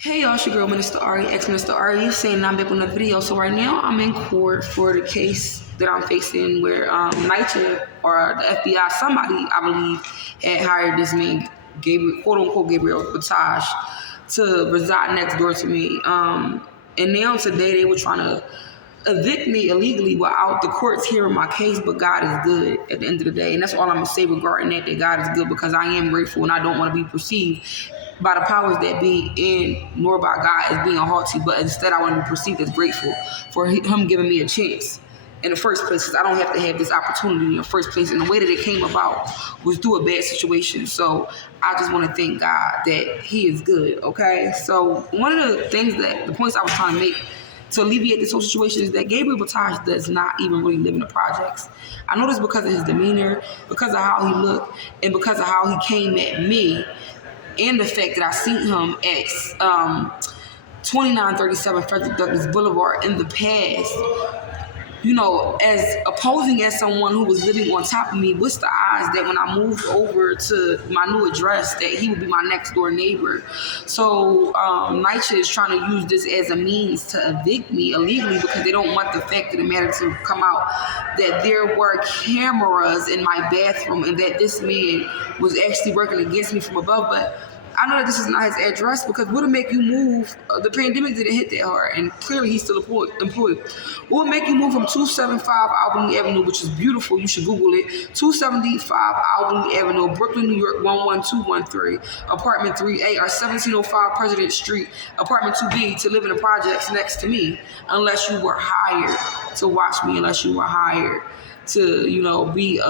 Hey y'all, it's your girl Minister Ari, ex-Minister Ari, Usain, I'm back on the video. So right now I'm in court for the case that I'm facing where NYCHA or the FBI, somebody I believe, had hired this man, Gabriel, quote unquote Gabriel Batage, to reside next door to me. And now today they were trying to evict me illegally without the courts hearing my case, but God is good at the end of the day. And that's all I'm going to say regarding that God is good, because I am grateful and I don't want to be perceived by the powers that be and nor by God as being haughty, but instead I want to be perceived as grateful for him giving me a chance in the first place, because I don't have to have this opportunity in the first place. And the way that it came about was through a bad situation. So I just want to thank God that he is good, okay? So one of the points I was trying to make to alleviate this whole situation is that Gabriel Batage does not even really live in the projects. I know this because of his demeanor, because of how he looked, and because of how he came at me, and the fact that I seen him at 2937 Frederick Douglass Boulevard in the past. You know, as opposing as someone who was living on top of me, what's the odds that when I moved over to my new address that he would be my next door neighbor? So NYCHA is trying to use this as a means to evict me illegally, because they don't want the fact of the matter to come out that there were cameras in my bathroom and that this man was actually working against me from above. But I know that this is not his address, because what would make you move? The pandemic didn't hit that hard, and clearly he's still employed. What would make you move from 275 Albany Avenue, which is beautiful, you should Google it, 275 Albany Avenue, Brooklyn, New York, 11213, apartment 3A, or 1705 President Street, apartment 2B, to live in the projects next to me, unless you were hired to watch me, unless you were hired to, be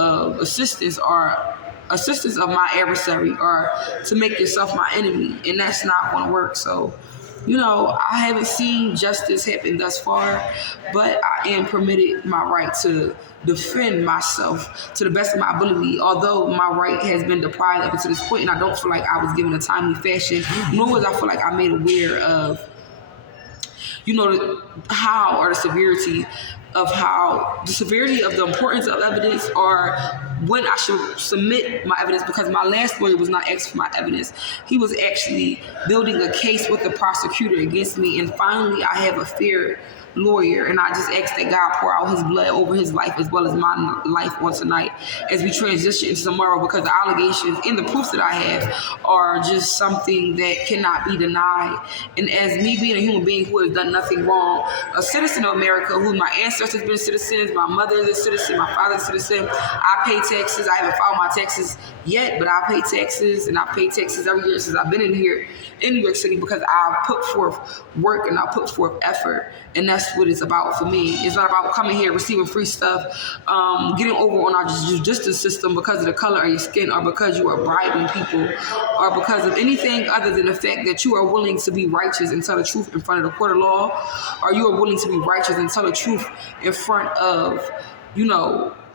assistance of my adversary, or to make yourself my enemy, and that's not going to work. So, I haven't seen justice happen thus far, but I am permitted my right to defend myself to the best of my ability, although my right has been deprived up to this point, and I don't feel like I was given a timely fashion, nor was I feel like I made aware of how, or the severity of the importance of evidence, or when I should submit my evidence, because my last lawyer was not asked for my evidence. He was actually building a case with the prosecutor against me, and finally I have a fair lawyer, and I just ask that God pour out his blood over his life as well as my life on tonight as we transition into tomorrow, because the allegations and the proofs that I have are just something that cannot be denied. And as me being a human being who has done nothing wrong, a citizen of America, who my ancestors been citizens, my mother is a citizen, my father is a citizen, I pay taxes. I haven't filed my taxes yet, but I pay taxes, and I pay taxes every year since I've been in here in New York City, because I put forth work and I put forth effort, and that's what it's about for me. It's not about coming here, receiving free stuff, getting over on our justice system because of the color of your skin, or because you are bribing people, or because of anything other than the fact that you are willing to be righteous and tell the truth in front of the court of law, or you are willing to be righteous and tell the truth in front of,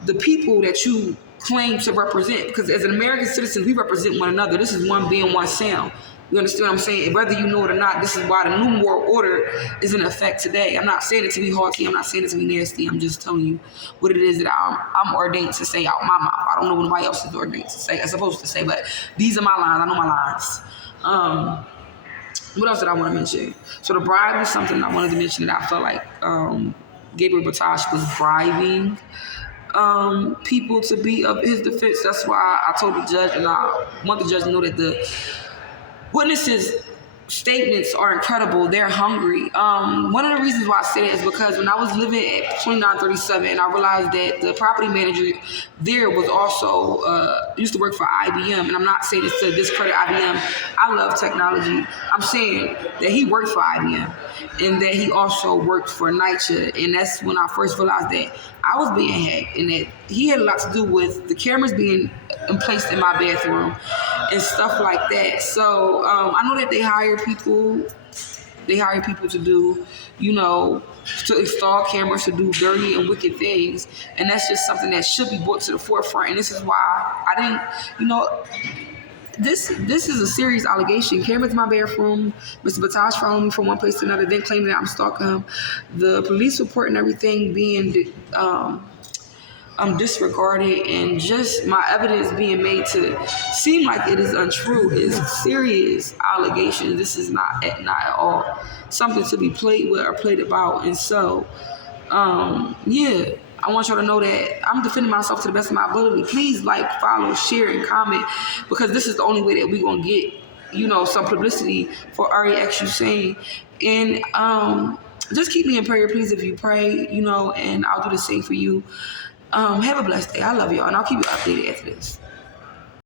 the people that you claim to represent. Because as an American citizen, we represent one another. This is one being, one sound. You understand what I'm saying? And whether you know it or not, this is why the new moral order is in effect today. I'm not saying it to be haughty. I'm not saying it to be nasty. I'm just telling you what it is that I'm ordained to say out my mouth. I don't know what nobody else is ordained to say, supposed to say, but these are my lines. I know my lines. What else did I want to mention? So the bribe is something I wanted to mention, that I felt like Gabriel Batage was bribing people to be of his defense. That's why I told the judge, and I want the judge to know that the witnesses' statements are incredible. They're hungry. One of the reasons why I say that is because when I was living at 2937, and I realized that the property manager there was also used to work for IBM, and I'm not saying this to discredit IBM. I love technology. I'm saying that he worked for IBM, and that he also worked for NYCHA, and that's when I first realized that I was being hacked, and that he had a lot to do with the cameras being placed in my bathroom and stuff like that. So I know that they hire people to do, to install cameras, to do dirty and wicked things, and that's just something that should be brought to the forefront. And this is why I didn't, This is a serious allegation. Cameras in my bathroom, Mr. Batage following me from one place to another, then claiming that I'm stalking him. The police report and everything being disregarded, and just my evidence being made to seem like it is untrue is serious allegation. This is not at all something to be played with or played about. And so, yeah, I want y'all to know that I'm defending myself to the best of my ability. Please like, follow, share, and comment, because this is the only way that we're gonna get, some publicity for REX Usain. And just keep me in prayer, please, if you pray, and I'll do the same for you. Have a blessed day. I love y'all, and I'll keep you updated after this.